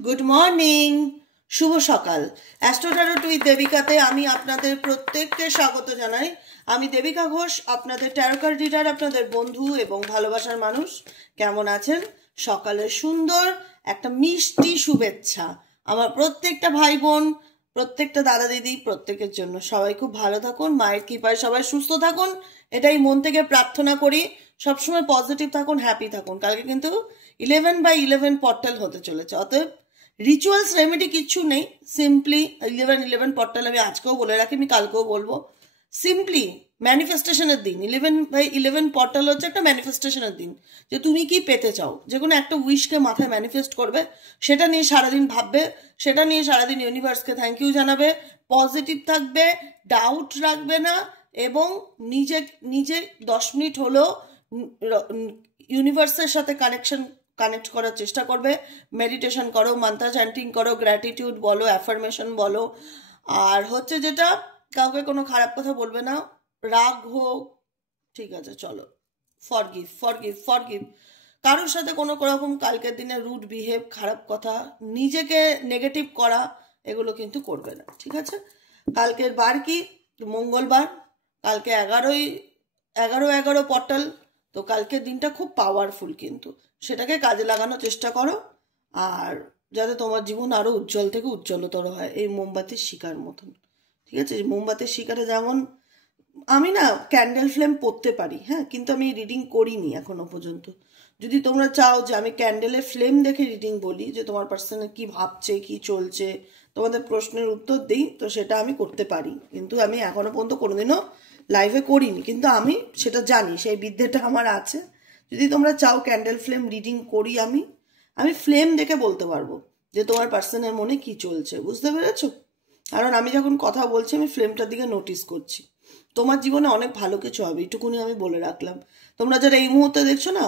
Good morning, শুভ সকাল। Astro tarot with দেবিকাতে আমি আপনাদের প্রত্যেককে স্বাগত জানাই। আমি দেবিকা ঘোষ, আপনাদের ট্যারো কার্ড রিডার, আপনাদের বন্ধু এবং ভালোবাসার মানুষ। কেমন আছেন? সকালের সুন্দর একটা মিষ্টি শুভেচ্ছা আমার প্রত্যেকটা ভাই বোন, প্রত্যেকটা দাদা দিদি, প্রত্যেকের জন্য। সবাই খুব ভালো থাকুন, মায়ের কৃপায় সবাই সুস্থ থাকুন, এটাই মন থেকে প্রার্থনা করি। সবসময় পজিটিভ থাকুন, হ্যাপি থাকুন। কালকে কিন্তু 11/11 পর্টাল হতে চলেছে, অতএব রিচুয়ালস রেমেডি কিচ্ছু নেই। সিম্পলি 11/11 পর্টাল আমি আজকেও বলে রাখি, আমি কালকেও বলবো। সিম্পলি ম্যানিফেস্টেশনের দিন। 11/11 পর্টাল হচ্ছে একটা ম্যানিফেস্টেশনের দিন, যে তুমি কি পেতে চাও, যে কোনো একটা উইশকে মাথায় ম্যানিফেস্ট করবে, সেটা নিয়ে সারাদিন ভাববে, সেটা নিয়ে সারাদিন ইউনিভার্সকে থ্যাংক ইউ জানাবে, পজিটিভ থাকবে, ডাউট রাখবে না, এবং নিজে নিজে 10 মিনিট হলেও ইউনিভার্সের সাথে কানেক্ট করার চেষ্টা করবে। মেডিটেশন করো, মন্ত্র চ্যান্টিং করো, গ্র্যাটিটিউড বলো, অ্যাফার্মেশন বলো। আর হচ্ছে যেটা, কাউকে কোনো খারাপ কথা বলবে না, রাগ হোক, ঠিক আছে, চলো, ফরগিভ ফরগিভ ফরগিভ। কারোর সাথে কোনো রকম কালকের দিনে রুড বিহেভ, খারাপ কথা, নিজেকে নেগেটিভ করা, এগুলো কিন্তু করবে না, ঠিক আছে? কালকের বার কি? মঙ্গলবার। কালকে 11/11 পর্টাল। তো কালকের দিনটা খুব পাওয়ারফুল, কিন্তু সেটাকে কাজে লাগানোর চেষ্টা করো, আর যাতে তোমার জীবন আরো উজ্জ্বল থেকে উজ্জ্বলতর হয়, এই মোমবাতির শিকার মতন, ঠিক আছে? মোমবাতির শিকারে যেমন আমি না ক্যান্ডেল ফ্লেম পড়তে পারি, হ্যাঁ, কিন্তু আমি রিডিং করিনি এখনো পর্যন্ত। যদি তোমরা চাও যে আমি ক্যান্ডেলের ফ্লেম দেখে রিডিং বলি, যে তোমার পার্সনে কি ভাবছে, কি চলছে, তোমাদের প্রশ্নের উত্তর দিই, তো সেটা আমি করতে পারি, কিন্তু আমি এখনো পর্যন্ত কোনোদিনও লাইভে করিনি, কিন্তু আমি সেটা জানি, সেই বিদ্যেটা আমার আছে। যদি তোমরা চাও ক্যান্ডেল ফ্লেম রিডিং করি, আমি ফ্লেম দেখে বলতে পারবো যে তোমার পার্সনের মনে কি চলছে, বুঝতে পেরেছো? কারণ আমি যখন কথা বলছি আমি ফ্লেমটার দিকে নোটিস করছি। তোমার জীবনে অনেক ভালো কিছু হবে, এটুকুনি আমি বলে রাখলাম। তোমরা যারা এই মুহূর্তে দেখছো না,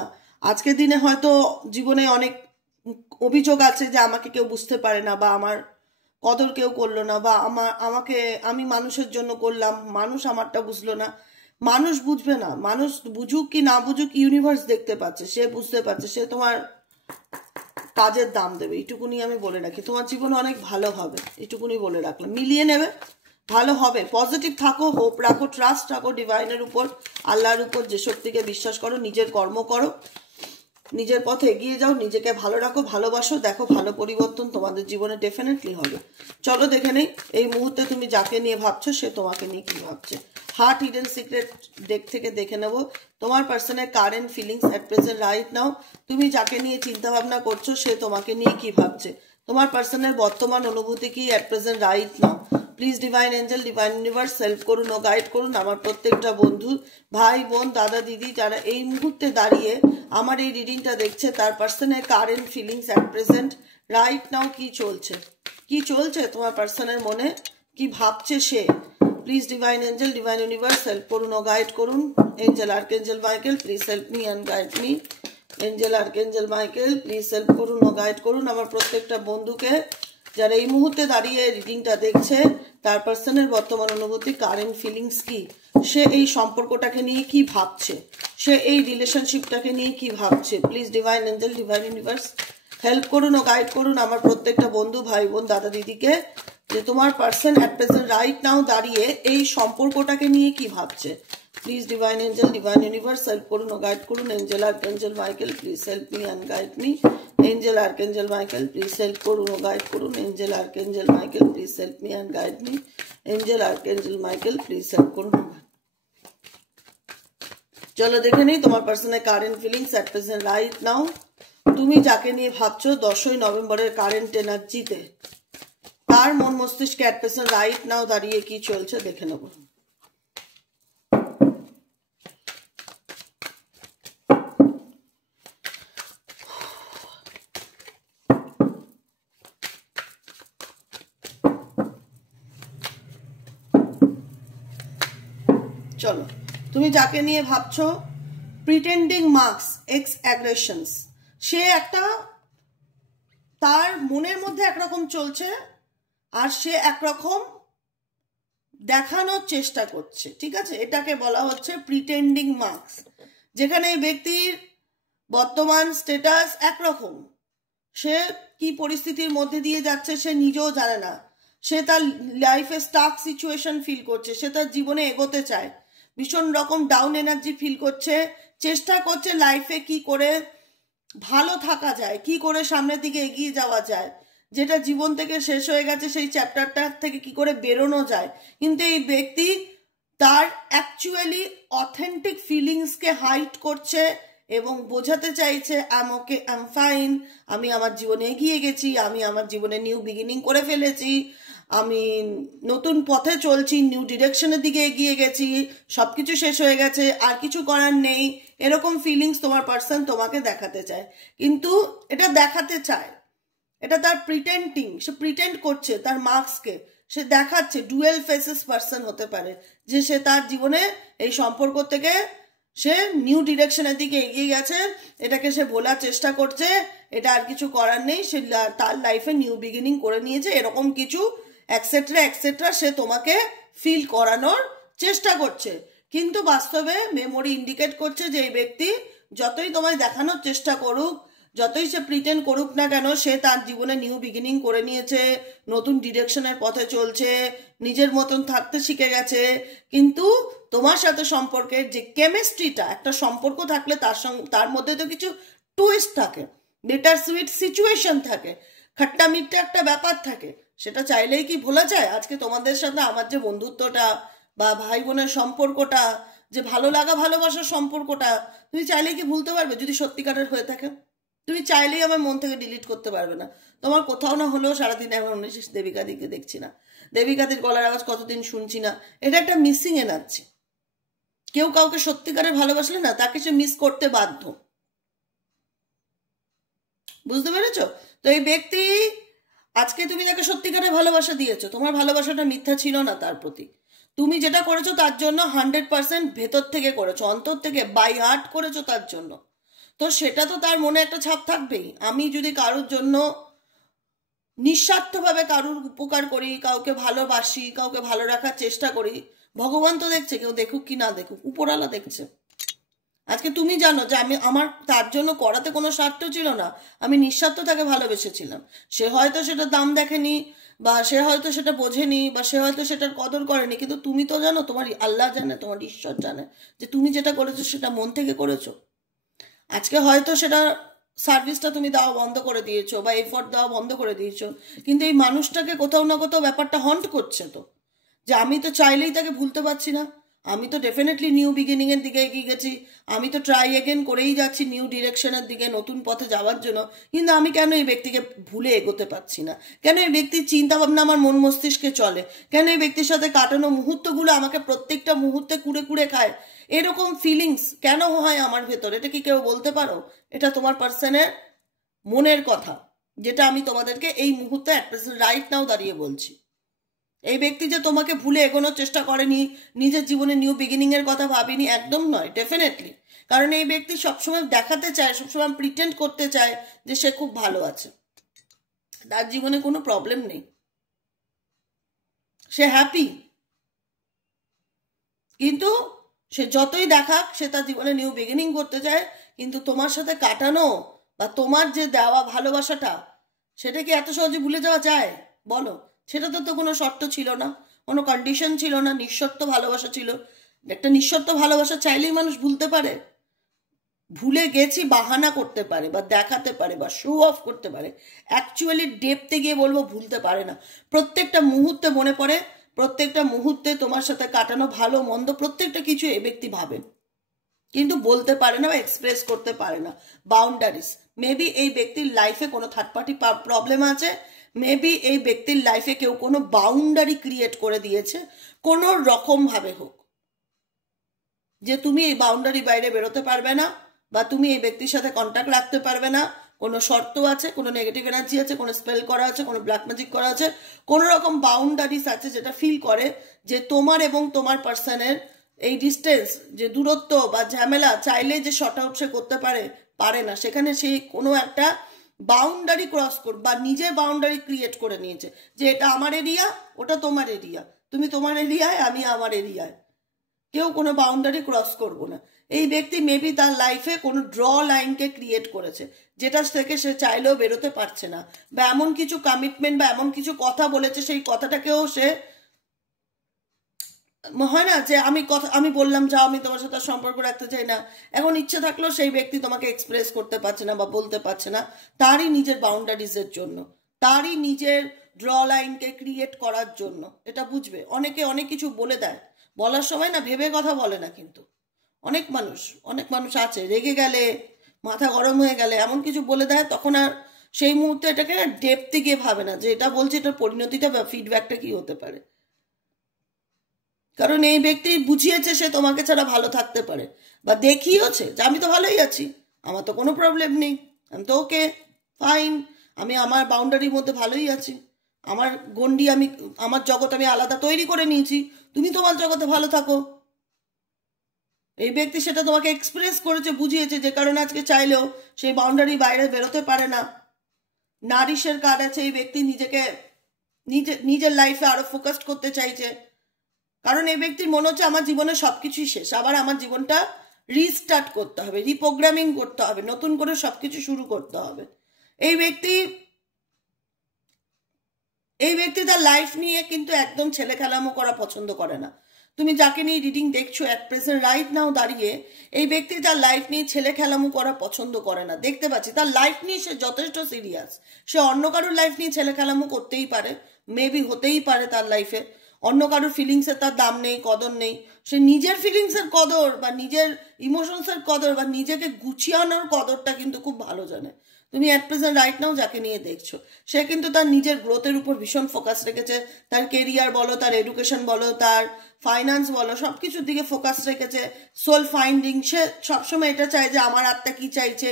আজকের দিনে হয়তো জীবনে অনেক অভিযোগ আছে যে আমাকে কেউ বুঝতে পারে না, বা আমার কদর কেউ করলো না, বা আমি মানুষের জন্য করলাম, মানুষ আমারটা বুঝলো না। মানুষ বুঝবে না, মানুষ বুঝুক কি না বুঝুক, ইউনিভার্স দেখতে পাচ্ছে, সে বুঝতে পারছে, সে তোমার কাজের দাম দেবে, এইটুকুনি আমি বলে রাখি। তোমার জীবন অনেক ভালো হবে, এইটুকুনি বলে রাখলাম। মিলিয়ে নেবে, ভালো হবে। পজিটিভ থাকো, হোপ রাখো, ট্রাস্ট রাখো ডিভাইনের উপর, আল্লাহর উপর, যে শক্তিকে বিশ্বাস করো, নিজের কর্ম করো, নিজের পথে এগিয়ে যাও, নিজেকে ভালো রাখো, ভালোবাসো, দেখো ভালো পরিবর্তন তোমাদের জীবনে ডেফিনেটলি হবে। চলো দেখে নেই এই মুহূর্তে তুমি যাকে নিয়ে ভাবছো সে তোমাকে নিয়ে কি ভাবছে। হার্ট হিডেন সিক্রেট ডেক থেকে দেখে নেব তোমার পার্সনের current feelings at present right now. তুমি যাকে নিয়ে চিন্তা ভাবনা করছো সে তোমাকে নিয়ে কি ভাবছে, তোমার পার্সনের বর্তমান অনুভূতি কি at present right now. Please divine angel, divine universe help করুন ও গাইড করুন আমার প্রত্যেকটা বন্ধু, ভাই বোন, দাদা দিদি, যারা এই মুহূর্তে দাঁড়িয়ে আমার এই রিডিংটা দেখছে, তার পার্সনের current feelings at present right now কি চলছে, কি চলছে তোমার পার্সনের মনে, কি ভাবছে সে। Please divine angel, divine universe help করুন ও গাইড করুন। Angel archangel Michael please help me and guide me. Angel archangel Michael please help করুন ও গাইড করুন আমার প্রত্যেকটা বন্ধুকে, যারা এই মুহূর্তে দাঁড়িয়ে রিডিংটা দেখছে, তার পার্সনের বর্তমান অনুভূতি, কারেন্ট ফিলিংস কি, সে এই সম্পর্কটাকে নিয়ে কি ভাবছে, সে এই রিলেশনশিপটাকে নিয়ে কি ভাবছে। Please divine angel, divine universe help করুন ও গাইড করুন আমার প্রত্যেকটা বন্ধু, ভাই বোন, দাদা দিদিকে, যে তোমার person at present right now দাঁড়িয়ে এই সম্পর্কটাকে নিয়ে কি ভাবছে। Please divine angel, divine universe help করুন ও গাইড করুন। Angel archangel Michael please help me and guide me. Angel archangel Michael please help করুন ও গাইড করুন। Angel archangel Michael please help me and guide me. Angel archangel Michael please help করুন। চলো দেখে নেই তোমার পার্সনের current feelings at present right now. তুমি যাকে নিয়ে ভাবছো 10ই নভেম্বরের কারেন্ট এনার্জিতে, তার মন মস্তিষ্কে অ্যাট প্রেজেন্ট রাইট নাও দাঁড়িয়ে কি চলছে দেখে নেব। চলো, তুমি যাকে নিয়ে ভাবছো, প্রিটেন্ডিং মার্কস, এক্স অ্যাগ্রেশনস, সে একটা, তার মনের মধ্যে একরকম চলছে আর সে একরকম দেখানোর চেষ্টা করছে, ঠিক আছে? এটাকে বলা হচ্ছে প্রিটেন্ডিং মার্কস, যেখানে এই ব্যক্তির বর্তমান স্ট্যাটাস একরকম, সে কি পরিস্থিতির মধ্যে দিয়ে যাচ্ছে সে নিজেও জানে না। সে তার লাইফে স্টাক সিচুয়েশন ফিল করছে, সে তার জীবনে এগোতে চায়, ভীষণ রকম ডাউন এনার্জি ফিল করছে, চেষ্টা করছে লাইফে কি করে ভালো থাকা যায়, কি করে সামনের দিকে এগিয়ে যাওয়া যায়, যেটা জীবন থেকে শেষ হয়ে গেছে সেই চ্যাপ্টারটা থেকে কি করে বেরোনো যায়। কিন্তু এই ব্যক্তি তার অ্যাকচুয়ালি অথেন্টিক ফিলিংসকে হাইড করছে এবং বোঝাতে চাইছে আম ওকে, আম ফাইন, আমি আমার জীবনে এগিয়ে গেছি, আমি আমার জীবনে নিউ বিগিনিং করে ফেলেছি, আমি নতুন পথে চলছি, নিউ ডিরেকশনের দিকে এগিয়ে গেছি, সব কিছু শেষ হয়ে গেছে, আর কিছু করার নেই, এরকম ফিলিংস তোমার পার্সন তোমাকে দেখাতে চায়। কিন্তু এটা দেখাতে চায়, এটা তার প্রিটেন্ডিং, সে প্রিটেন্ড করছে তার মার্কসকে, সে দেখাচ্ছে ডুয়েল ফেসেস পার্সন হতে পারে, যে সে তার জীবনে এই সম্পর্ক থেকে সে নিউ ডিরেকশনের দিকে এগিয়ে গেছে, এটাকে সে বলার চেষ্টা করছে, এটা আর কিছু করার নেই, সে তার লাইফে নিউ বিগিনিং করে নিয়েছে, এরকম কিছু এক্সেট্রা এক্সেট্রা সে তোমাকে ফিল করানোর চেষ্টা করছে। কিন্তু বাস্তবে মেমোরি ইন্ডিকেট করছে যে এই ব্যক্তি যতই তোমায় দেখানোর চেষ্টা করুক, যতই সে প্রিটেন্ড করুক না কেন, সে তার জীবনে নিউ বিগিনিং করে নিয়েছে, নতুন ডিরেকশনের পথে চলছে, নিজের মতন থাকতে শিখে গেছে। কিন্তু তোমার সাথে সম্পর্কের যে কেমিস্ট্রিটা, একটা সম্পর্ক থাকলে তার মধ্যে তো কিছু টুইস্ট থাকে, বিটার সুইট সিচুয়েশন থাকে, খাট্টা মিট্টা একটা ব্যাপার থাকে, সেটা চাইলেই কি ভোলা যায়? আজকে তোমাদের সাথে আমার যে বন্ধুত্বটা বা ভাই বোনের সম্পর্কটা, যে ভালো লাগা ভালোবাসার সম্পর্কটা, তুমি চাইলেই কি ভুলতে পারবে? যদি সত্যিকারের হয়ে থাকে তুমি চাইলেই আমার মন থেকে ডিলিট করতে পারবে না। তোমার কোথাও না হলেও সারাদিন এমন দেবিকাদিকে দেখছি না, দেবিকাদির গলার আওয়াজ কতদিন শুনছি না, এটা একটা মিসিং এনার্জি। কেউ কাউকে সত্যিকারের ভালোবাসলে না তাকে সে মিস করতে বাধ্য, বুঝতে পেরেছো? তো এই ব্যক্তি, আজকে তুমি যাকে সত্যিকারের ভালোবাসা দিয়েছো, তোমার ভালোবাসাটা মিথ্যা ছিল না তার প্রতি, তুমি যেটা করেছো তার জন্য 100% ভেতর থেকে করেছো, অন্তর থেকে বাই হার্ট করেছো তার জন্য, তো সেটা তো তার মনে একটা ছাপ থাকবেই। আমি যদি কারোর জন্য নিঃস্বার্থভাবে কারোর উপকার করি, কাউকে ভালোবাসি, কাউকে ভালো রাখার চেষ্টা করি, ভগবান তো দেখছে, কেউ দেখুক কি না দেখুক, উপরওয়ালা দেখছে। আজকে তুমি জানো যে আমি আমার তার জন্য করাতে কোনো স্বার্থ ছিল না, আমি নিঃস্বার্থ তাকে ভালোবেসেছিলাম। সে হয়তো সেটা দাম দেখেনি, বা সে হয়তো সেটা বোঝেনি, বা সে হয়তো সেটার কদর করেনি, কিন্তু তুমি তো জানো, তোমার আল্লাহ জানে, তোমার ঈশ্বর জানে যে তুমি যেটা করেছো সেটা মন থেকে করেছো। আজকে হয়তো সেটা সার্ভিসটা তুমি দেওয়া বন্ধ করে দিয়েছো বা এফোর্ট দেওয়া বন্ধ করে দিয়েছো, কিন্তু এই মানুষটাকে কোথাও না কোথাও ব্যাপারটা হন্ট করছে, তো যে আমি তো চাইলেই তাকে ভুলতে পারছি না, আমি তো ডেফিনেটলি নিউ বিগিনিং এর দিকে এগিয়ে গেছি, আমি তো ট্রাই এগেন করেই যাচ্ছি নিউ ডিরেকশনের দিকে, নতুন পথে যাওয়ার জন্য, কিন্তু আমি কেন এই ব্যক্তিকে ভুলে এগোতে পারছি না? কেন এই ব্যক্তির চিন্তা ভাবনা আমার মন মস্তিষ্কে চলে? কেন এই ব্যক্তির সাথে কাটানো মুহূর্তগুলো আমাকে প্রত্যেকটা মুহূর্তে কুড়ে কুড়ে খায়? এরকম ফিলিংস কেন হয় আমার ভেতর? এটা কি কেউ বলতে পারো? এটা তোমার পার্সনের মনের কথা, যেটা আমি তোমাদেরকে এই মুহূর্তে রাইট নাও দাঁড়িয়ে বলছি। এই ব্যক্তি যে তোমাকে ভুলে এগোনোর চেষ্টা করেনি, নিজের জীবনে নিউ বিগিনিং এর কথা ভাবিনি, একদম নয়, ডেফিনেটলি। কারণ এই ব্যক্তি সবসময় দেখাতে চায়, সবসময় প্রিটেন্ড করতে চায় যে সে খুব ভালো আছে, তার জীবনে কোনো প্রবলেম নেই, সে হ্যাপি। কিন্তু সে যতই দেখাক, সে তার জীবনে নিউ বিগিনিং করতে চায়, কিন্তু তোমার সাথে কাটানো বা তোমার যে দেওয়া ভালোবাসাটা, সেটা কি এত সহজে ভুলে যাওয়া যায় বলো? সেটা তো কোনো শর্ত ছিল না, কোনো কন্ডিশন ছিল না, নিঃশর্ত ভালোবাসা ছিল। একটা নিঃশর্ত ভালোবাসা চাইলেই মানুষ ভুলতে পারে? ভুলে গেছি বাহানা করতে পারে, বা দেখাতে পারে, বা শো অফ করতে পারে, অ্যাকচুয়ালি ডেপতে গিয়ে বলবো ভুলতে পারে না। প্রত্যেকটা মুহূর্তে মনে পড়ে, প্রত্যেকটা মুহূর্তে তোমার সাথে কাটানো ভালো মন্দ প্রত্যেকটা কিছু এ ব্যক্তি ভাবে, কিন্তু বলতে পারে না বা এক্সপ্রেস করতে পারে না। বাউন্ডারিজ, মেবি এই ব্যক্তির লাইফে কোনো থার্ড পার্টি প্রবলেম আছে, মেবি এই ব্যক্তির লাইফে কেউ কোনো বাউন্ডারি ক্রিয়েট করে দিয়েছে কোনো রকমভাবে হোক, যে তুমি এই বাউন্ডারি বাইরে বেরোতে পারবে না, বা তুমি এই ব্যক্তির সাথে কন্ট্যাক্ট রাখতে পারবে না। কোনো শর্ত আছে, কোনো নেগেটিভ এনার্জি আছে, কোনো স্পেল করা আছে, কোনো ব্ল্যাক ম্যাজিক করা আছে, কোনো রকম বাউন্ডারিজ আছে যেটা ফিল করে যে তোমার এবং তোমার পার্সনের এই ডিস্টেন্স, যে দূরত্ব বা ঝামেলা চাইলে যে শর্ট আউট সে করতে পারে না, সেখানে সেই কোনো একটা বাউন্ডারি ক্রস বা নিজে বাউন্ডারি ক্রিয়েট করে নিয়েছে, যে এটা আমার এরিয়া, ওটা তোমার এরিয়া, তুমি তোমার এরিয়ায়, আমি আমার এরিয়ায়। কেউ কোনো বাউন্ডারি ক্রস করবো না। এই ব্যক্তি মেবি তার লাইফে কোনো ড্র লাইনকে ক্রিয়েট করেছে, যেটা থেকে সে চাইলেও বেরোতে পারছে না, বা এমন কিছু কমিটমেন্ট বা এমন কিছু কথা বলেছে, সেই কথাটাকেও সে, হয় না যে আমি বললাম যাও আমি তোমার সাথে সম্পর্ক রাখতে চাই না, এখন ইচ্ছে থাকলেও সেই ব্যক্তি তোমাকে এক্সপ্রেস করতে পারছে না বা বলতে পারছে না, তারই নিজের বাউন্ডারিজের জন্য, তারই নিজের ড্র লাইনকে ক্রিয়েট করার জন্য। এটা বুঝবে। অনেকে অনেক কিছু বলে দেয়, বলার সময় না ভেবে কথা বলে না, কিন্তু অনেক মানুষ আছে রেগে গেলে, মাথা গরম হয়ে গেলে এমন কিছু বলে দেয়, তখন আর সেই মুহূর্তে এটাকে না ডেপথে গিয়ে ভাবে না যে এটা বলছে এটার পরিণতিটা বা ফিডব্যাকটা কি হতে পারে। কারণ এই ব্যক্তি বুঝিয়েছে সে তোমাকে ছাড়া ভালো থাকতে পারে, বা দেখিয়েছে যে আমি তো ভালোই আছি, আমার তো কোনো প্রবলেম নেই, আমি তো ওকে ফাইন, আমি আমার বাউন্ডারির মধ্যে ভালোই আছি, আমার গণ্ডি আমি, আমার জগৎ আমি আলাদা তৈরি করে নিয়েছি, তুমি তোমার জগতে ভালো থাকো। এই ব্যক্তি সেটা তোমাকে এক্সপ্রেস করেছে, বুঝিয়েছে, যে কারণে আজকে চাইলেও সেই বাউন্ডারি বাইরে বেরোতে পারে না। নারিশের কার্ড আছে, এই ব্যক্তি নিজের লাইফে আরো ফোকাসড করতে চাইছে, কারণ এই ব্যক্তির মনে হচ্ছে আমার জীবনে সবকিছুই শেষ, আবার আমার জীবনটা রিস্টার্ট করতে হবে, রিপ্রোগ্রামিং করতে হবে, নতুন করে সবকিছু শুরু করতে হবে। এই ব্যক্তি তার লাইফ নিয়ে কিন্তু একদম ছেলে খেলামো করা পছন্দ করে না। তুমি যাকে নিয়ে রিডিং দেখছো অ্যাট প্রেজেন্ট রাইট নাও দাঁড়িয়ে, এই ব্যক্তি তার লাইফ নিয়ে ছেলে খেলামো করা পছন্দ করে না। দেখতে পাচ্ছি তার লাইফ নিয়ে সে যথেষ্ট সিরিয়াস। সে অন্য কারোর লাইফ নিয়ে ছেলে খেলামো করতেই পারে, মেবি হতেই পারে তার লাইফে অন্য কারোর ফিলিংসের তার দাম নেই, কদর নেই। সে নিজের ফিলিংসের কদর বা নিজের ইমোশনসের কদর বা নিজেকে গুছিয়ে আনার কদরটা কিন্তু খুব ভালো জানে। তুমি অ্যাট প্রেজেন্ট রাইট নাও যাকে নিয়ে দেখছো, সে কিন্তু তার নিজের গ্রোথের উপর ভীষণ ফোকাস রেখেছে। তার কেরিয়ার বলো, তার এডুকেশন বলো, তার ফাইন্যান্স বলো, সব কিছুর দিকে ফোকাস রেখেছে। সোল ফাইন্ডিং, সে সবসময় এটা চায় যে আমার আত্মা কি চাইছে,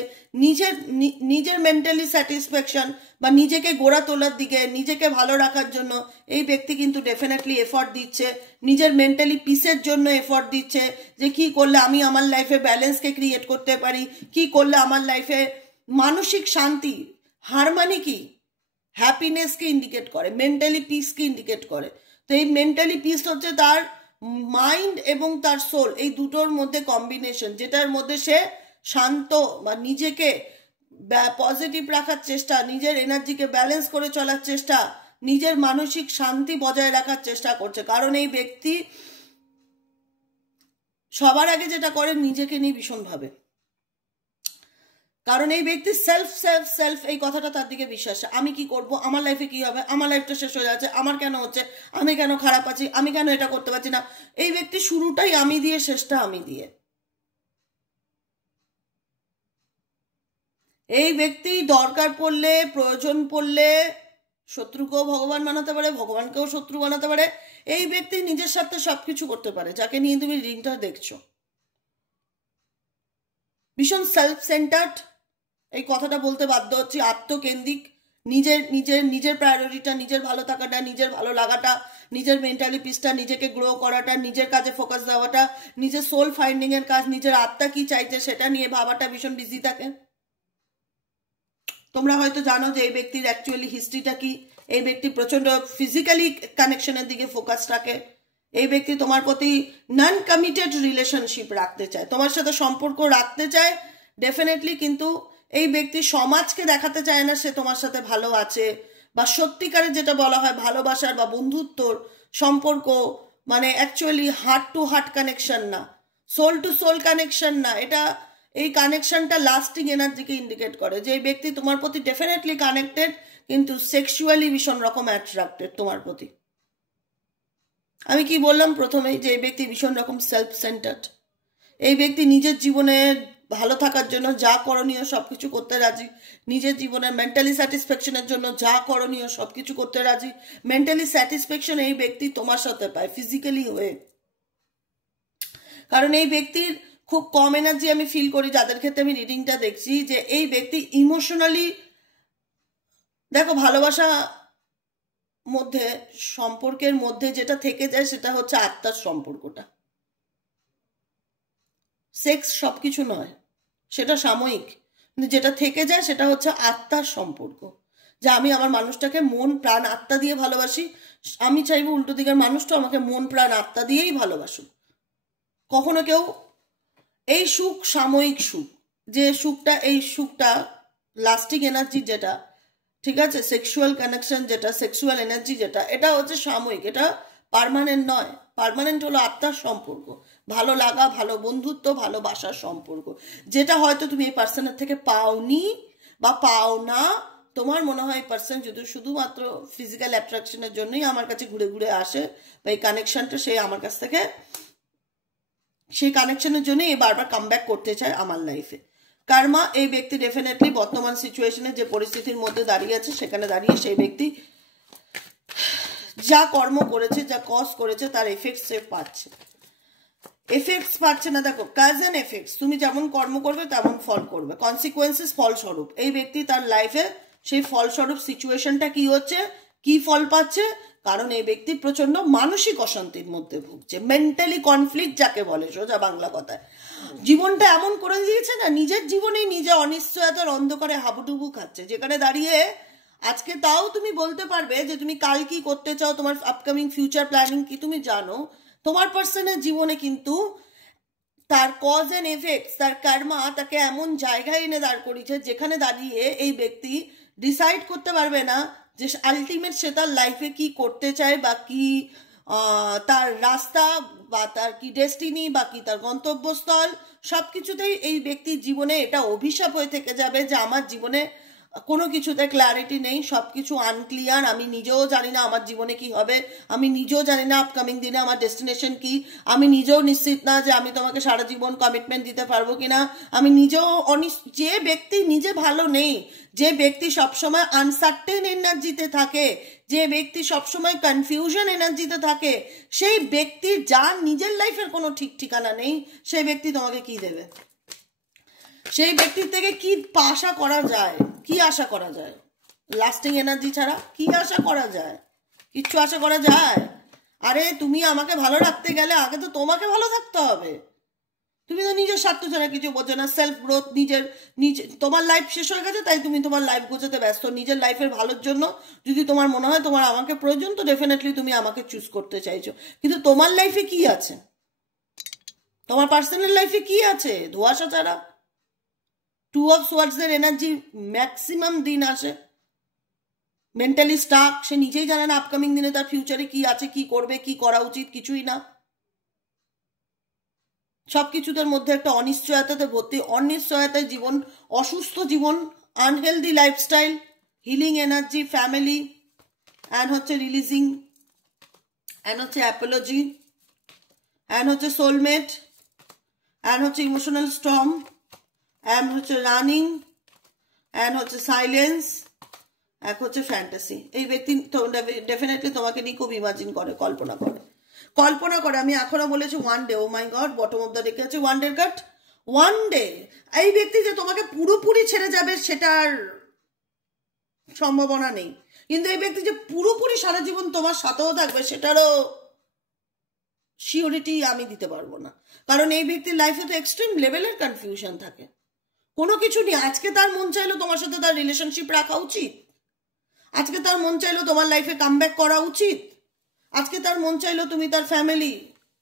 নিজের মেন্টালি স্যাটিসফ্যাকশন বা নিজেকে গোড়া তোলার দিকে, নিজেকে ভালো রাখার জন্য এই ব্যক্তি কিন্তু ডেফিনেটলি এফর্ট দিচ্ছে। নিজের মেন্টালি পিসের জন্য এফর্ট দিচ্ছে, যে কি করলে আমি আমার লাইফে ব্যালেন্সকে ক্রিয়েট করতে পারি, কি করলে আমার লাইফে মানসিক শান্তি, হারমানি কি, হ্যাপিনেসকে ইন্ডিকেট করে, মেন্টালি পিসকে ইন্ডিকেট করে। তো এই মেন্টালি পিস হচ্ছে তার মাইন্ড এবং তার সোল, এই দুটোর মধ্যে কম্বিনেশন, যেটার মধ্যে সে শান্ত বা নিজেকে পজিটিভ রাখার চেষ্টা, নিজের এনার্জিকে ব্যালেন্স করে চলার চেষ্টা, নিজের মানসিক শান্তি বজায় রাখার চেষ্টা করছে। কারণ এই ব্যক্তি সবার আগে যেটা করে নিজেকে নিয়ে ভীষণ ভাবে, কারণ এই ব্যক্তি সেলফ সেলফ সেলফ এই কথাটা তার দিকে বিশ্বাস। আমি কি করব, আমার লাইফে কি হবে, আমার লাইফটা শেষ হয়ে যাচ্ছে, আমার কেন হচ্ছে, আমি কেন খারাপ আছি, আমি কেন এটা করতে পারছি না। এই ব্যক্তি শুরুটাই আমি দিয়ে, শেষটা আমি দিয়ে। এই ব্যক্তি দরকার পড়লে, প্রয়োজন পড়লে শত্রুকেও ভগবান বানাতে পারে, ভগবানকেও শত্রু বানাতে পারে। এই ব্যক্তি নিজের সাথে সবকিছু করতে পারে, যাকে নিয়ে তুমি রিডিংটা দেখছো। ভীষণ সেলফ সেন্টার্ড, এই কথাটা বলতে বাধ্য হচ্ছি, আত্মকেন্দ্রিক, নিজের প্রায়োরিটিটা, নিজের ভালো থাকাটা, নিজের ভালো লাগাটা, নিজের মেন্টালি পিসটা, নিজেকে গ্রো করাটা, নিজের কাজে ফোকাস দেওয়াটা, নিজের সোল ফাইন্ডিং এর কাজ, নিজের আত্মা কি চাইছে সেটা নিয়ে ভাবাটা ভীষণ বিজি থাকে। তোমরা হয়তো জানো যে এই ব্যক্তির অ্যাকচুয়ালি হিস্ট্রিটা কি। এই ব্যক্তি প্রচন্ড ফিজিক্যালি কানেকশনের দিকে ফোকাস রাখে। এই ব্যক্তি তোমার প্রতি নন কমিটেড রিলেশনশিপ রাখতে চায়, তোমার সাথে সম্পর্ক রাখতে চায় ডেফিনেটলি, কিন্তু এই ব্যক্তি সমাজকে দেখাতে চায় না সে তোমার সাথে ভালো আছে, বা সত্যিকারের যেটা বলা হয় ভালোবাসার বা বন্ধুত্বর সম্পর্ক, মানে actually heart to heart connection না, সোল টু সোল কানেকশন না। এটা, এই কানেকশনটা লাস্টিং এনার্জিকে ইন্ডিকেট করে, যে এই ব্যক্তি তোমার প্রতি ডেফিনেটলি কানেক্টেড, কিন্তু সেক্সুয়ালি ভীষণ রকম অ্যাট্রাক্টেড তোমার প্রতি। আমি কি বললাম প্রথমেই, যে এই ব্যক্তি ভীষণ রকম সেলফ সেন্টার্ড। এই ব্যক্তি নিজের জীবনে ভালো থাকার জন্য যা করণীয় সবকিছু করতে রাজি, নিজের জীবনের মেন্টালি স্যাটিসফ্যাকশনের জন্য যা করণীয় সবকিছু করতে রাজি। মেন্টালি স্যাটিসফ্যাকশন এই ব্যক্তি তোমার সাথে পায় ফিজিক্যালি হয়ে, কারণ এই ব্যক্তির খুব কম এনার্জি আমি ফিল করি যাদের ক্ষেত্রে আমি রিডিংটা দেখছি, যে এই ব্যক্তি ইমোশনালি, দেখো ভালোবাসা মধ্যে, সম্পর্কের মধ্যে যেটা থেকে যায় সেটা হচ্ছে আত্মার সম্পর্কটা। সেক্স সবকিছু নয়, সেটা সাময়িক, কিন্তু যেটা থেকে যায় সেটা হচ্ছে আত্মার সম্পর্ক, যে আমি আমার মানুষটাকে মন প্রাণ আত্মা দিয়ে ভালোবাসি, আমি চাইবো উল্টো দিকের মানুষটা আমাকে মন প্রাণ আত্মা দিয়েই ভালোবাসুক। কখনো কেউ এই সুখ সাময়িক সুখ, যে সুখটা এই সুখটা লাস্টিং এনার্জি যেটা, ঠিক আছে, সেক্সুয়াল কানেকশন যেটা, সেক্সুয়াল এনার্জি যেটা, এটা হচ্ছে সাময়িক, এটা পার্মানেন্ট নয়। পার্মানেন্ট হলো আত্মার সম্পর্ক, ভালো লাগা, ভালো বন্ধুত্ব, ভালোবাসার সম্পর্ক, যেটা হয়তো তুমি এই পার্সনের থেকে পাওনি বা পাও না। তোমার মনে হয় এই পার্সন যদি শুধুমাত্র ফিজিক্যাল অ্যাট্রাকশনের জন্যই আমার কাছে ঘুরে ঘুরে আসে, বা এই কানেকশনটা সে আমার কাছ থেকে সেই কানেকশনের জন্যই এই বারবার কাম ব্যাক করতে চায় আমার লাইফে। কার্মা, এই ব্যক্তি ডেফিনেটলি বর্তমান সিচুয়েশনে যে পরিস্থিতির মধ্যে দাঁড়িয়ে আছে, সেখানে দাঁড়িয়ে সেই ব্যক্তি যা কর্ম করেছে, যা কজ করেছে, তার এফেক্টস সে পাচ্ছে। এফেক্টস পাচ্ছে না, দেখো কাজেন এফেক্টস, তুমি যেমন কর্ম করবে তেমন ফল করবে, কনসিকুয়েন্সেস ফলস্বরূপ। এই ব্যক্তি তার লাইফে সেই ফলস্বরূপ সিচুয়েশনটা কি হচ্ছে, কি ফল পাচ্ছে, কারণ এই ব্যক্তি প্রচন্ড মানসিক অশান্তির মধ্যে ভুগছে, মেন্টালি কনফ্লিক্ট যাকে বলে সোজা বাংলা কথায়। জীবনটা এমন করে দিয়েছে না, নিজের জীবনেই নিজে অনিশ্চয়তার অন্ধকারে হাবুডুবু খাচ্ছে, যেখানে দাঁড়িয়ে আজকে তাও তুমি বলতে পারবে যে তুমি কাল কি করতে চাও, তোমার আপকামিং ফিউচার প্ল্যানিং কি তুমি জানো। তোমার পার্সনের জীবনে কিন্তু তার কজ অ্যান্ড এফেক্টস, তার কর্মা তাকে এমন জায়গায় এনে দাঁড় করিয়েছে যেখানে দাঁড়িয়ে এই ব্যক্তি ডিসাইড করতে পারবে না যে আলটিমেট সে তার লাইফে কি করতে চায়, বা কি তার রাস্তা, বা তার কি ডেস্টিনি, বা কি তার গন্তব্যস্থল। সব কিছুতেই এই ব্যক্তির জীবনে এটা অভিশাপ হয়ে থেকে যাবে যে আমার জীবনে কোনো কিছুতে ক্ল্যারিটি নেই, সব কিছু আনক্লিয়ার, আমি নিজেও জানি না আমার জীবনে কি হবে, আমি নিজেও জানি না আপকামিং দিনে আমার ডেস্টিনেশন কি, আমি নিজেও নিশ্চিত না যে আমি তোমাকে সারা জীবন কমিটমেন্ট দিতে পারবো কিনা, আমি নিজেও যে ব্যক্তি নিজে ভালো নেই, যে ব্যক্তি সবসময় আনসার্টেন এনার্জিতে থাকে, যে ব্যক্তি সবসময় কনফিউশন এনার্জিতে থাকে, সেই ব্যক্তি যার নিজের লাইফের কোনো ঠিক ঠিকানা নেই, সেই ব্যক্তি তোমাকে কি দেবে? সেই ব্যক্তির থেকে কি আশা করা যায়? কি আশা করা যায়? লাস্টিং এনার্জি ছাড়া কি আশা করা যায়? কিচ্ছু আশা করা যায়? আরে তুমি আমাকে ভালো রাখতে গেলে আগে তো তোমাকে ভালো থাকতে হবে। তুমি তো নিজের স্বার্থ ছাড়া কিছু বোঝো না। সেলফ গ্রোথ, নিজে তোমার লাইফ শেষ হয়ে গেছে, তাই তুমি তোমার লাইফ গোছাতে ব্যস্ত। নিজের লাইফের ভালোর জন্য যদি তোমার মনে হয় তোমার আমাকে প্রয়োজন, তো ডেফিনেটলি তুমি আমাকে চুজ করতে চাইছো, কিন্তু তোমার লাইফে কি আছে? তোমার পার্সোনাল লাইফে কি আছে? ধোঁয়াশা ছাড়া। টু অফ সোয়ার্ডসের এনার্জি ম্যাক্সিমাম দিন আসে মেন্টালি স্টাক, সে নিজেই জানে না আপকামিং দিনে তার ফিউচারে কি আছে, কি করবে, কি করা উচিত, কিছুই না। সবকিছুদের মধ্যে একটা অনিশ্চয়তাতে ভর্তি, অনিশ্চয়তায় জীবন, অসুস্থ জীবন, unhealthy lifestyle, healing energy, family, and হচ্ছে রিলিজিং, অ্যান্ড হচ্ছে অ্যাপোলজি, অ্যান্ড হচ্ছে সোলমেট, অ্যান্ড হচ্ছে ইমোশনাল স্টর্ম, অ্যান্ড হচ্ছে রানিং, অ্যান্ড হচ্ছে সাইলেন্স, এক হচ্ছে ফ্যান্টাসি। এই ব্যক্তি ডেফিনেটলি তোমাকে নিয়ে খুব ইমাজিন করে, কল্পনা করে। আমি এখনো বলেছি one day, oh my god, bottom of the ডেকে আছে one day cut, one day. এই ব্যক্তি যে তোমাকে পুরোপুরি ছেড়ে যাবে সেটার সম্ভাবনা নেই, কিন্তু এই ব্যক্তি যে পুরোপুরি সারা জীবন তোমার সাথেও থাকবে সেটারও সিওরিটি আমি দিতে পারবো না, কারণ এই ব্যক্তির লাইফে তো এক্সট্রিম লেভেলের কনফিউশন থাকে, কোনো কিছু নেই। আজকে তার মন চাইলো তোমার সাথে তার রিলেশনশিপ রাখা উচিত, আজকে তার মন চাইলো তোমার লাইফে কামব্যাক করা উচিত, আজকে তার মন চাইলো তুমি তার ফ্যামিলি,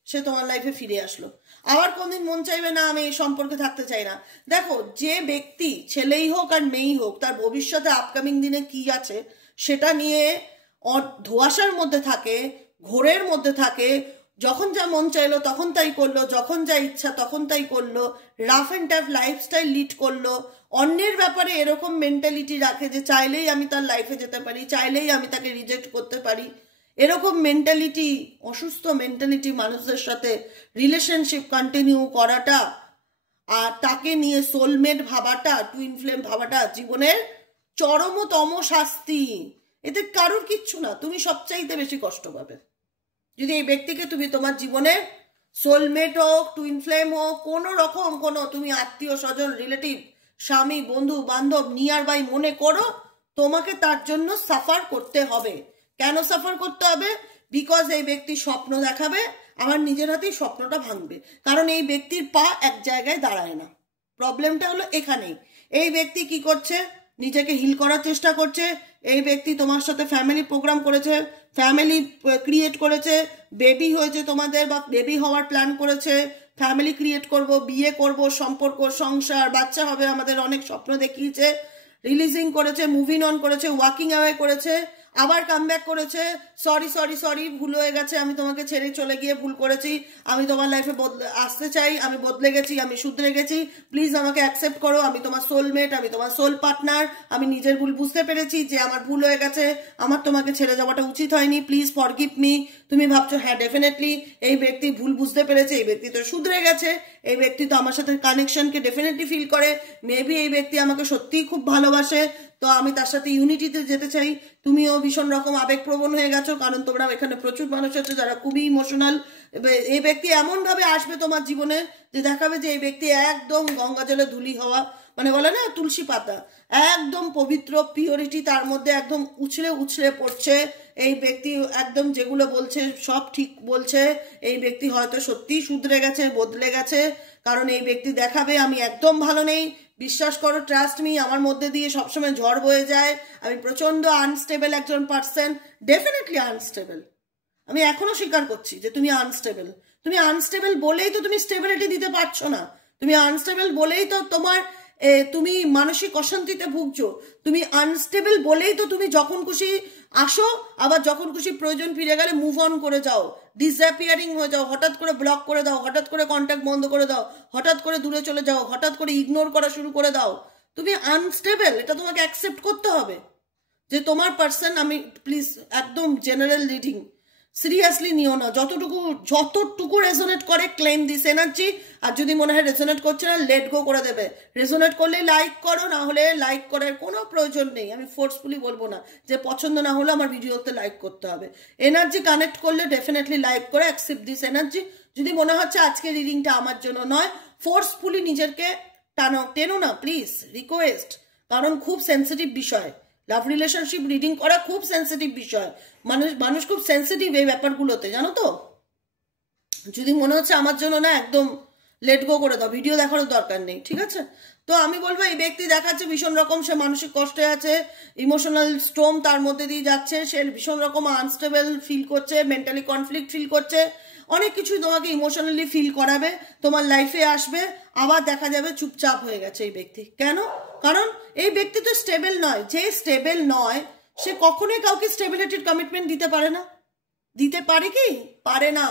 সে তোমার লাইফে ফিরে আসলো। আবার কোনদিন মন চাইবে না আমি এই সম্পর্কে থাকতে চাই না। দেখো, যে ব্যক্তি ছেলেই হোক আর মেয়েই হোক, তার ভবিষ্যতে আপকামিং দিনে কি আছে সেটা নিয়ে ধোঁয়াশার মধ্যে থাকে, ঘোরের মধ্যে থাকে, যখন যা মন চাইলো তখন তাই করলো, যখন যা ইচ্ছা তখন তাই করলো, rough and tough lifestyle lead করলো, অন্যের ব্যাপারে এরকম মেন্টালিটি রাখে যে চাইলেই আমি তার লাইফে যেতে পারি, চাইলেই আমি তাকে রিজেক্ট করতে পারি। এরকম মেন্টালিটি, অসুস্থ মেন্টালিটি মানুষদের সাথে রিলেশনশিপ কন্টিনিউ করাটা, আর তাকে নিয়ে সোলমেট ভাবাটা, টুইন ফ্লেম ভাবাটা জীবনের চরমতম শাস্তি। এতে কারোর কিচ্ছু না, তুমি সবচাইতে বেশি কষ্ট পাবে যদি এই ব্যক্তিকে তুমি তোমার জীবনে সোলমেট হোক, টুইন ফ্লেম হোক, কোনো রকম কোনো তুমি আত্মীয় স্বজন, রিলেটিভ, স্বামী, বন্ধু বান্ধব, নিয়ার বাই মনে করো, তোমাকে তার জন্য সাফার করতে হবে। কেন সাফার করতে হবে? বিকজ এই ব্যক্তি স্বপ্ন দেখাবে, আমার নিজের হাতেই স্বপ্নটা ভাঙবে, কারণ এই ব্যক্তির পা এক জায়গায় দাঁড়ায় না। প্রবলেমটা হলো এখানেই। এই ব্যক্তি কি করছে? নিজেকে হিল করার চেষ্টা করছে। এই ব্যক্তি তোমার সাথে ফ্যামিলি প্রোগ্রাম করেছে, ফ্যামিলি ক্রিয়েট করেছে, বেবি হয়েছে তোমাদের, বা বেবি হওয়ার প্ল্যান করেছে, ফ্যামিলি ক্রিয়েট করব, বিয়ে করব, সম্পর্ক, সংসার, বাচ্চা হবে, আমাদের অনেক স্বপ্ন দেখিয়েছে, রিলিজিং করেছে, মুভিং অন করেছে, ওয়াকিং অ্যাওয়ে করেছে, আবার কামব্যাক করেছে, সরি সরি সরি ভুল হয়ে গেছে, আমি তোমাকে ছেড়ে চলে গিয়ে ভুল করেছি, আমি তোমার লাইফে আসতে চাই, আমি বদলে গেছি, আমি শুধরে গেছি, প্লিজ আমাকে অ্যাকসেপ্ট করো, আমি তোমার সোলমেট, আমি তোমার সোল পার্টনার, আমি নিজের ভুল বুঝতে পেরেছি যে আমার ভুল হয়ে গেছে, আমার তোমাকে ছেড়ে যাওয়াটা উচিত হয়নি, প্লিজ ফরগিভ মি। তুমি ভাবছো হ্যাঁ ডেফিনেটলি এই ব্যক্তি ভুল বুঝতে পেরেছে, এই ব্যক্তি তো শুধরে গেছে, এই ব্যক্তি তো আমার সাথে কানেকশনকে ডেফিনেটলি ফিল করে, মেবি এই ব্যক্তি আমাকে সত্যিই খুব ভালোবাসে, তো আমি তার সাথে ইউনিটিতে যেতে চাই। তুমিও ভীষণ রকম আবেগপ্রবণ হয়ে গেছো, কারণ তোমরা এখানে প্রচুর মানুষ আছে যারা খুবই ইমোশনাল। এই ব্যক্তি এমন ভাবে আসবে তোমার জীবনে যে দেখাবে যে এই ব্যক্তি একদম গঙ্গা জলে ধুলি হওয়া, মানে বলে না তুলসী পাতা, একদম পবিত্র, পিওরিটি তার মধ্যে একদম উছলে উছলে পড়ছে। এই ব্যক্তি একদম যেগুলো বলছে সব ঠিক বলছে, এই ব্যক্তি হয়তো সত্যিই শুধরে গেছে, বদলে গেছে, কারণ এই ব্যক্তি দেখাবে আমি একদম ভালো নেই, বিশ্বাস করো, ট্রাস্ট মি, আমার মধ্যে দিয়ে সবসময় ঝড় বয়ে যায়, আমি প্রচন্ড আনস্টেবল একজন পার্সন, ডেফিনেটলি আনস্টেবল। আমি এখনো স্বীকার করছি যে তুমি আনস্টেবল। তুমি আনস্টেবল বলেই তো তুমি স্টেবিলিটি দিতে পারছো না, তুমি আনস্টেবল বলেই তো তোমার তুমি মানসিক অশান্তিতে ভুগছো, তুমি আনস্টেবল বলেই তো তুমি যখন খুশি আসো, আবার যখন খুশি প্রয়োজন ফিরে গেলে মুভ অন করে যাও, ডিসঅ্যাপিয়ারিং হয়ে যাও, হঠাৎ করে ব্লক করে দাও, হঠাৎ করে কন্ট্যাক্ট বন্ধ করে দাও, হঠাৎ করে দূরে চলে যাও, হঠাৎ করে ইগনোর করা শুরু করে দাও। তুমি আনস্টেবল, এটা তোমাকে অ্যাকসেপ্ট করতে হবে যে তোমার পার্সন। আমি প্লিজ একদম জেনারেল রিডিং, সিরিয়াসলি নিও না, যতটুকু রেজোনেট করে ক্লেম দিস এনার্জি, আর যদি মনে হয় রেজোনেট করছে না লেট গো করে দেবে। রেজোনেট করলে লাইক করো, না হলে লাইক করার কোনো প্রয়োজন নেই, আমি ফোর্সফুলি বলবো না যে পছন্দ না হলে আমার ভিডিওতে লাইক করতে হবে। এনার্জি কানেক্ট করলে ডেফিনেটলি লাইক করে অ্যাকসেপ্ট দিস এনার্জি। যদি মনে হচ্ছে আজকে রিডিংটা আমার জন্য নয়, ফোর্সফুলি নিজেকে টেনো না প্লিজ, রিকোয়েস্ট, কারণ খুব সেন্সিটিভ বিষয়। লাভ রিলেশনশিপ রিডিং করা খুব সেন্সিটিভ বিষয়, মানুষ খুব সেন্সিটিভ এই ব্যাপারগুলোতে, জানো তো। যদি মনে হচ্ছে আমার জন্য না, একদম লেট গো করে দাও, ভিডিও দেখারও দরকার নেই, ঠিক আছে। তো আমি বলবো এই ব্যক্তি দেখাচ্ছে ভীষণ রকম সে মানসিক কষ্টে আছে, ইমোশনাল স্টোম তার মধ্যে দিয়ে যাচ্ছে, সে ভীষণ রকম আনস্টেবল ফিল করছে, মেন্টালি কনফ্লিক্ট ফিল করছে, অনেক কিছুই তোমাকে ইমোশনালি ফিল করাবে, তোমার লাইফে আসবে, আবার দেখা যাবে চুপচাপ হয়ে গেছে এই ব্যক্তি। কেন? কারণ এই ব্যক্তি তো স্টেবল নয়। যে স্টেবল নয় সে কখনোই কাউকে স্টেবিলিটির কমিটমেন্ট দিতে পারে না। দিতে পারে কি? পারে না।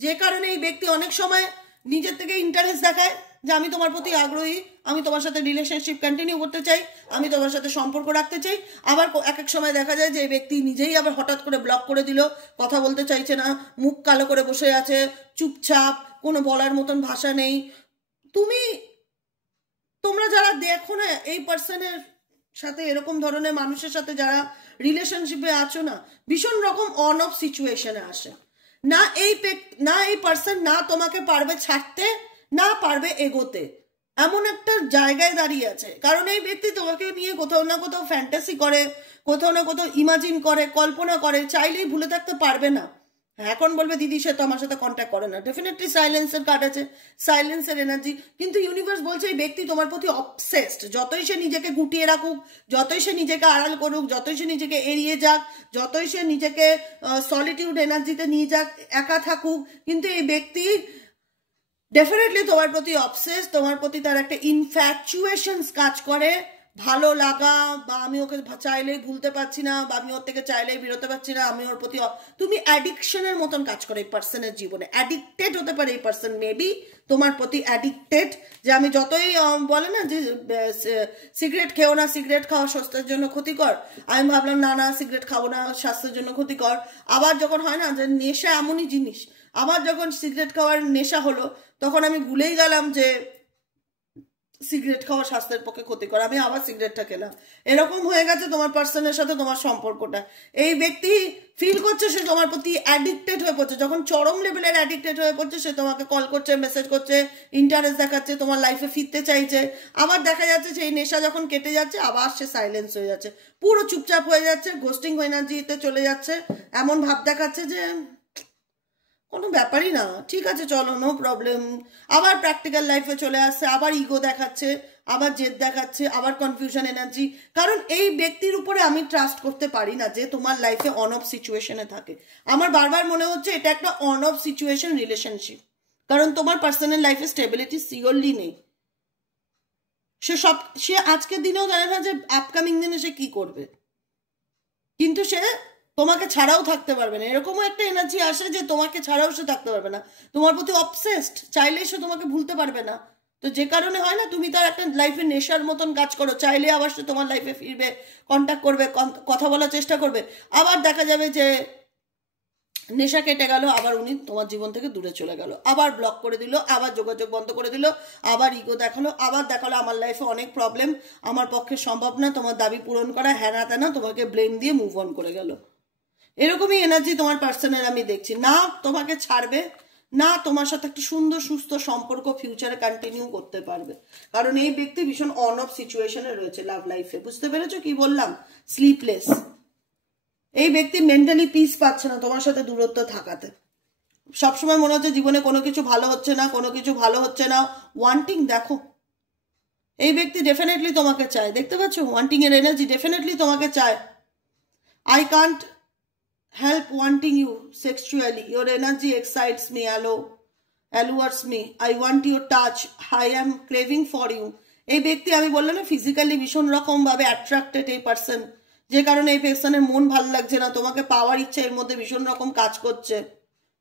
যে কারণে এই ব্যক্তি অনেক সময় নিজের থেকে ইন্টারেস্ট দেখায় যে আমি তোমার প্রতি আগ্রহী, আমি তোমার সাথে রিলেশনশিপ কন্টিনিউ করতে চাই, আমি তোমার সাথে সম্পর্ক রাখতে চাই। আবার এক এক সময় দেখা যায় যে এই ব্যক্তি নিজেই আবার হঠাৎ করে ব্লক করে দিল, কথা বলতে চাইছে না, মুখ কালো করে বসে আছে, চুপচাপ, কোনো বলার মতন ভাষা নেই। তোমরা যারা দেখো না এই পার্সনের সাথে, এরকম ধরনের মানুষের সাথে যারা রিলেশনশিপে আছো না, ভীষণ রকম অন অফ সিচুয়েশনে আসে না। এই পার্সন না তোমাকে পারবে ছাড়তে, না পারবে এগোতে, এমন একটা জায়গায় দাঁড়িয়ে আছে। কারণ এই ব্যক্তি তোমাকে নিয়ে কোথাও না কোথাও ফ্যান্টাসি করে, কোথাও না কোথাও ইমাজিন করে, কল্পনা করে, চাইলেই ভুলে থাকতে পারবে না। এখন বলবে দিদি সে তো আমার সাথে কন্ট্যাক্ট করে না, ডেফিনেটলি সাইলেন্সের কার্ড আছে, সাইলেন্সের এনার্জি। কিন্তু ইউনিভার্স বলছে এই ব্যক্তি তোমার প্রতি অবসেসড। যতই সে নিজেকে গুটিয়ে রাখুক, যতই সে নিজেকে আড়াল করুক, যতই সে নিজেকে এড়িয়ে যাক, যতই সে নিজেকে সলিটিউড এনার্জিতে নিয়ে যাক, একা থাকুক, কিন্তু এই ব্যক্তি ডেফিনেটলি তোমার প্রতি অবসেস, তোমার প্রতি তার একটা ইনফ্যাচুয়েশনস কাজ করে, ভালো লাগা, বা আমি ওকে চাইলেই ভুলতে পারছি না, বা আমি ওর থেকে চাইলেই বেরোতে পারছি না, আমি ওর প্রতি, তুমি অ্যাডিকশনের মতন কাজ করে এই পার্সনের জীবনে। অ্যাডিক্টেড হতে পারে এই পার্সন, মেবি তোমার প্রতি অ্যাডিক্টেড। যে আমি যতই বলে না যে সিগারেট খেও না, সিগারেট খাওয়া স্বাস্থ্যের জন্য ক্ষতিকর, আমি ভাবলাম না না সিগারেট খাবো না, স্বাস্থ্যের জন্য ক্ষতিকর। আবার যখন হয় না যে নেশা এমনই জিনিস, আবার যখন সিগারেট খাওয়ার নেশা হলো তখন আমি ভুলেই গেলাম যে সিগারেট খাওয়া স্বাস্থ্যের পক্ষে ক্ষতিকর, আমি আবার সিগারেটটা খেলাম। এরকম হয়ে গেছে তোমার পার্সনের সাথে তোমার সম্পর্কটা। এই ব্যক্তি ফিল করছে সে তোমার প্রতি অ্যাডিক্টেড হয়ে পড়ছে, যখন চরম লেভেলের অ্যাডিক্টেড হয়ে পড়ছে সে তোমাকে কল করছে, মেসেজ করছে, ইন্টারেস্ট দেখাচ্ছে, তোমার লাইফে ফিরতে চাইছে। আবার দেখা যাচ্ছে যে এই নেশা যখন কেটে যাচ্ছে আবার সে সাইলেন্স হয়ে যাচ্ছে, পুরো চুপচাপ হয়ে যাচ্ছে, ঘোস্টিং এনার্জিতে চলে যাচ্ছে, এমন ভাব দেখাচ্ছে যে কোনো ব্যাপারই না, ঠিক আছে চলো নো প্রবলেম। আবার প্র্যাকটিক্যাল লাইফে চলে আসছে, আবার ইগো দেখাচ্ছে, আবার জেদ দেখাচ্ছে, আবার কনফিউশন এনার্জি। কারণ এই ব্যক্তির উপরে আমি ট্রাস্ট করতে পারি না যে তোমার লাইফে অন অফ সিচুয়েশনে থাকে। আমার বারবার মনে হচ্ছে এটা একটা অন অফ সিচুয়েশন রিলেশনশিপ, কারণ তোমার পার্সোনাল লাইফে স্টেবিলিটি সিওরলি নেই। সে আজকের দিনেও জানে না যে আপকামিং দিনে সে কি করবে, কিন্তু সে তোমাকে ছাড়াও থাকতে পারবে না। এরকমও একটা এনার্জি আসে যে তোমাকে ছাড়াও সে থাকতে পারবে না, তোমার প্রতি অবসেসড, চাইলে সে তোমাকে ভুলতে পারবে না। তো যে কারণে হয় না, তুমি তার একটা লাইফে নেশার মতন কাজ করো, চাইলে আবার সে তোমার লাইফে ফিরবে, কন্ট্যাক্ট করবে, কথা বলার চেষ্টা করবে, আবার দেখা যাবে যে নেশা কেটে গেল, আবার উনি তোমার জীবন থেকে দূরে চলে গেল, আবার ব্লক করে দিল, আবার যোগাযোগ বন্ধ করে দিল, আবার ইগো দেখালো, আবার দেখালো আমার লাইফে অনেক প্রবলেম, আমার পক্ষে সম্ভব না তোমার দাবি পূরণ করা, হ্যানা ত্যানা, তোমাকে ব্লেম দিয়ে মুভ অন করে গেল। এরকমই এনার্জি তোমার পার্সনের আমি দেখছি। না তোমাকে ছাড়বে, না তোমার সাথে একটা সুন্দর সুস্থ সম্পর্ক ফিউচারে কন্টিনিউ করতে পারবে, কারণ এই ব্যক্তি ভীষণ অন অফ সিচুয়েশনে রয়েছে লাভ লাইফে। বুঝতে পেরেছো কি বললাম? স্লিপলেস। এই ব্যক্তি মেন্টালি পিস পাচ্ছে না তোমার সাথে দূরত্ব থাকাতে। সবসময় মনে হচ্ছে জীবনে কোনো কিছু ভালো হচ্ছে না, কোনো কিছু ভালো হচ্ছে না। ওয়ান্টিং দেখো, এই ব্যক্তি ডেফিনেটলি তোমাকে চায়, দেখতে পাচ্ছ ওয়ান্টিং এর এনার্জি, ডেফিনেটলি তোমাকে চায়। I can't help wanting you sexually, your energy excites me, allures me, I want your touch, I am craving for you। এই ব্যক্তি আমি বললাম না ফিজিক্যালি ভীষণ রকম ভাবে অ্যাট্রাক্টেড এই পার্সন, যে কারণে এই পার্সনের মন ভালো লাগছে না, তোমাকে পাওয়ার ইচ্ছা এর মধ্যে ভীষণ রকম কাজ করছে।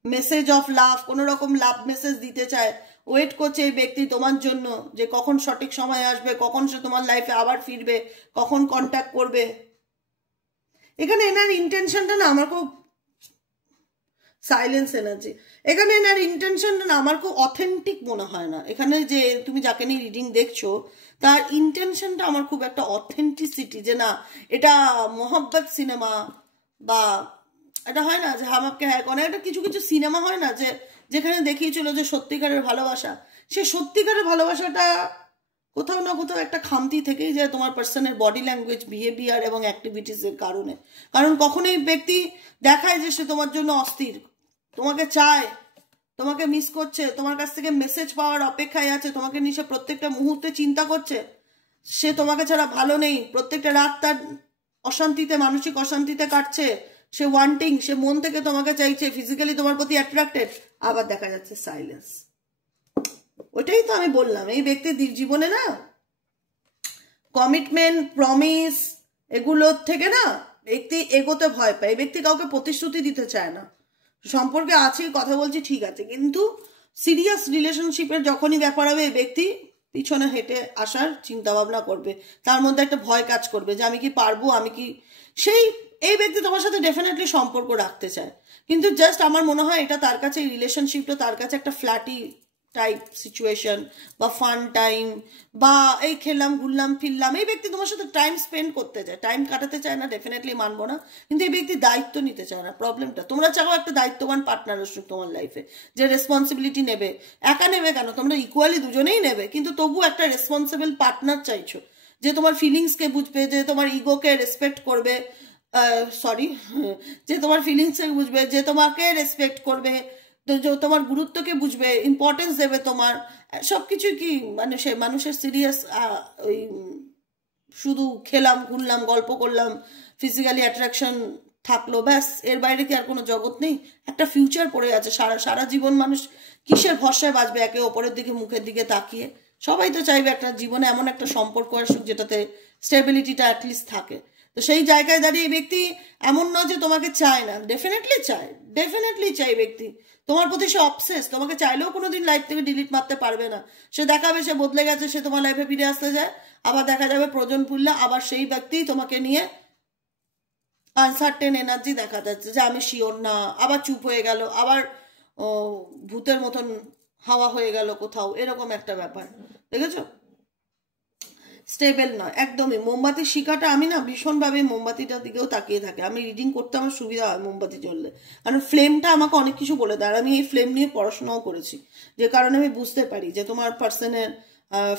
মেসেজ অফ লাভ, কোনো রকম লাভ মেসেজ দিতে চায়, ওয়েট করছে এই ব্যক্তি তোমার জন্য, যে কখন সঠিক সময় আসবে, কখন সে তোমার লাইফে আবার ফিরবে, কখন কন্ট্যাক্ট করবে। এখানে এনার ইন্টেনশনটা না আমার খুব সাইলেন্স এনার্জি, এখানে এনার ইন্টেনশনটা না আমার খুব অথেন্টিক মনে হয় না। এখানে যে তুমি যাকে নিয়ে রিডিং দেখছো তার ইন্টেনশনটা আমার খুব একটা অথেন্টিসিটি, যে না এটা মোহাব্বত সিনেমা, বা এটা হয় না যে হাম আপকে হ্যায় কোন, একটা কিছু কিছু সিনেমা হয় না যে যেখানে দেখিয়েছিল যে সত্যিকারের ভালোবাসা, সে সত্যিকারের ভালোবাসাটা কোথাও না কোথাও একটা খামতি থেকেই যায় তোমার পার্সনের বডি ল্যাঙ্গুয়েজ, বিহেভিয়ার এবং অ্যাক্টিভিটিসের কারণে। কারণ কখনোই ব্যক্তি দেখায় যে সে তোমার জন্য অস্থির, তোমাকে চায়, তোমাকে মিস করছে, তোমার কাছ থেকে মেসেজ পাওয়ার অপেক্ষায় আছে, তোমাকে নিয়ে সে প্রত্যেকটা মুহূর্তে চিন্তা করছে, সে তোমাকে ছাড়া ভালো নেই, প্রত্যেকটা রাত তার অশান্তিতে, মানসিক অশান্তিতে কাটছে, সে ওয়ান্টিং, সে মন থেকে তোমাকে চাইছে, ফিজিক্যালি তোমার প্রতি অ্যাট্রাক্টেড। আবার দেখা যাচ্ছে সাইলেন্স। ওইটাই তো আমি বললাম, এই ব্যক্তির জীবনে না কমিটমেন্ট, প্রমিস এগুলোর থেকে না ব্যক্তি এগোতে ভয় পায়। এই ব্যক্তি কাউকে প্রতিশ্রুতি দিতে চায় না, সম্পর্কে আছি, কথা বলছি ঠিক আছে, কিন্তু সিরিয়াস রিলেশনশিপের যখনই ব্যাপার হবে এই ব্যক্তি পিছনে হেঁটে আসার চিন্তা ভাবনা করবে, তার মধ্যে একটা ভয় কাজ করবে যে আমি কি পারবো, আমি কি এই ব্যক্তি তোমার সাথে ডেফিনেটলি সম্পর্ক রাখতে চায়, কিন্তু জাস্ট আমার মনে হয় এটা তার কাছে, এই রিলেশনশিপটা তার কাছে একটা ফ্ল্যাটি টাইপ সিচুয়েশন বা ফান টাইম, বা এই খেললাম ঘুরলাম ফিরলাম। এই ব্যক্তি তোমার সাথে টাইম স্পেন্ড করতে চায়, টাইম কাটাতে চায় না, ডেফিনেটলি মানবো না, কিন্তু এই ব্যক্তি দায়িত্ব নিতে চায় না। প্রবলেমটা তোমরা চাও একটা দায়িত্ববান পার্টনার আসুক তোমার লাইফে, যে রেসপন্সিবিলিটি নেবে। একা নেবে কেন, তোমরা ইকুয়ালি দুজনেই নেবে, কিন্তু তবু একটা রেসপন্সিবল পার্টনার চাইছো, যে তোমার ফিলিংসকে বুঝবে, যে তোমার ইগোকে রেসপেক্ট করবে, যে তোমার ফিলিংসকে বুঝবে, যে তোমাকে রেসপেক্ট করবে, তো তোমার গুরুত্বকে বুঝবে, ইম্পর্টেন্স দেবে তোমার সবকিছু। কি মানে সে মানুষের সিরিয়াস ওই শুধু খেলাম ঘুরলাম গল্প করলাম ফিজিক্যালি অ্যাট্রাকশন থাকলো, ব্যাস, এর বাইরে কি আর কোনো জগৎ নেই? একটা ফিউচার পড়ে আছে, সারা জীবন মানুষ কিসের ভরসায় বাঁচবে? একে অপরের দিকে মুখের দিকে তাকিয়ে সবাই তো চাইবে একটা জীবনে এমন একটা সম্পর্ক আসুক যেটাতে স্টেবিলিটিটা অ্যাটলিস্ট থাকে। তো সেই জায়গায় দাঁড়িয়ে এই ব্যক্তি এমন নয় যে তোমাকে চায় না, ডেফিনেটলি চায়, ডেফিনেটলি চাই ব্যক্তি তোমার প্রতি, সে অবসেস, তোমাকে চাইলেও কোনোদিন লাইফ থেকে ডিলিট মারতে পারবে না। সে দেখাবে সে বদলে গেছে, সে তোমার লাইফে ফিরে আসতে যায়, আবার দেখা যাবে প্রয়োজন পড়লে আবার সেই ব্যক্তি তোমাকে নিয়ে আনসার্টেন এনার্জি দেখা যাচ্ছে যে আমি শিওর না, আবার চুপ হয়ে গেল, আবার ভূতের মতন হাওয়া হয়ে গেল কোথাও, এরকম একটা ব্যাপার। দেখেছো, স্টেবল নয় একদমই। মোমবাতির শিখাটা আমি না ভীষণভাবে মোমবাতিটার দিকেও তাকিয়ে থাকে, আমি রিডিং করতে আমার সুবিধা হয় মোমবাতি জ্বললে, কারণ ফ্লেমটা আমাকে অনেক কিছু বলে দেয়, আর আমি এই ফ্লেম নিয়ে পড়াশোনাও করেছি, যে কারণে আমি বুঝতে পারি যে তোমার পার্সনের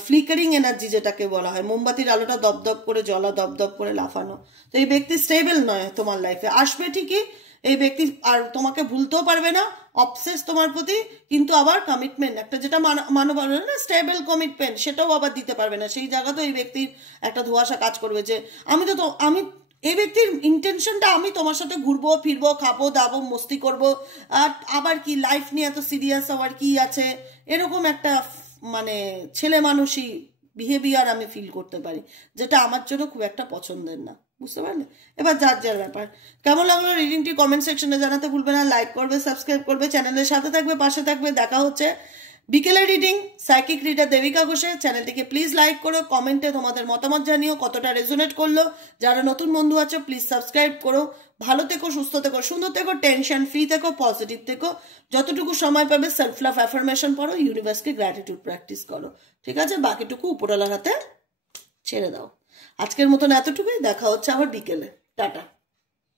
ফ্লিকারিং এনার্জি যেটাকে বলা হয়, মোমবাতির আলোটা দপদপ করে জ্বলা, দপদপ করে লাফানো। তো এই ব্যক্তি স্টেবল নয় তোমার লাইফে, আসবে ঠিকই এই ব্যক্তি, আর তোমাকে ভুলতেও পারবে না, অবসেস তোমার প্রতি, কিন্তু আবার কমিটমেন্ট একটা যেটা মানব না স্টেবল কমিটমেন্ট, সেটাও আবার দিতে পারবে না। সেই জায়গাতেও এই ব্যক্তির একটা ধোঁয়াশা কাজ করবে যে আমি এই ব্যক্তির ইন্টেনশনটা আমি তোমার সাথে ঘুরবো ফিরবো খাবো দাবো মস্তি করবো, আর আবার কি লাইফ নিয়ে এত সিরিয়াস হওয়ার কি আছে, এরকম একটা মানে ছেলে মানুষই বিহেভিয়ার আমি ফিল করতে পারি, যেটা আমার জন্য খুব একটা পছন্দের না। বুঝতে পারলে? এবার যার যার ব্যাপার। কেমন লাগলো রিডিংটি কমেন্ট সেকশনে জানাতে ভুলবে না। লাইক করবে, সাবস্ক্রাইব করবে, চ্যানেলের সাথে থাকবে, পাশে থাকবে। দেখা হচ্ছে বিকেলের রিডিং সাইকিক রিডার দেবিকা ঘোষের। চ্যানেলটিকে প্লিজ লাইক করো, কমেন্টে তোমাদের মতামত জানিও কতটা রেজোনেট করলো। যারা নতুন বন্ধু আছো প্লিজ সাবস্ক্রাইব করো। ভালো থেকো, সুস্থ থেকো, সুন্দর থেকো, টেনশন ফ্রি থেকো, পজিটিভ থেকো। যতটুকু সময় পাবে সেলফ লাভ অ্যাফার্মেশন পড়ো, ইউনিভার্সকে গ্র্যাটিটিউড প্র্যাকটিস করো। ঠিক আছে? বাকিটুকু উপরওয়ালার হাতে ছেড়ে দাও। আজকের মতন এতটুকুই। দেখা হচ্ছে আবার বিকেলে। টাটা।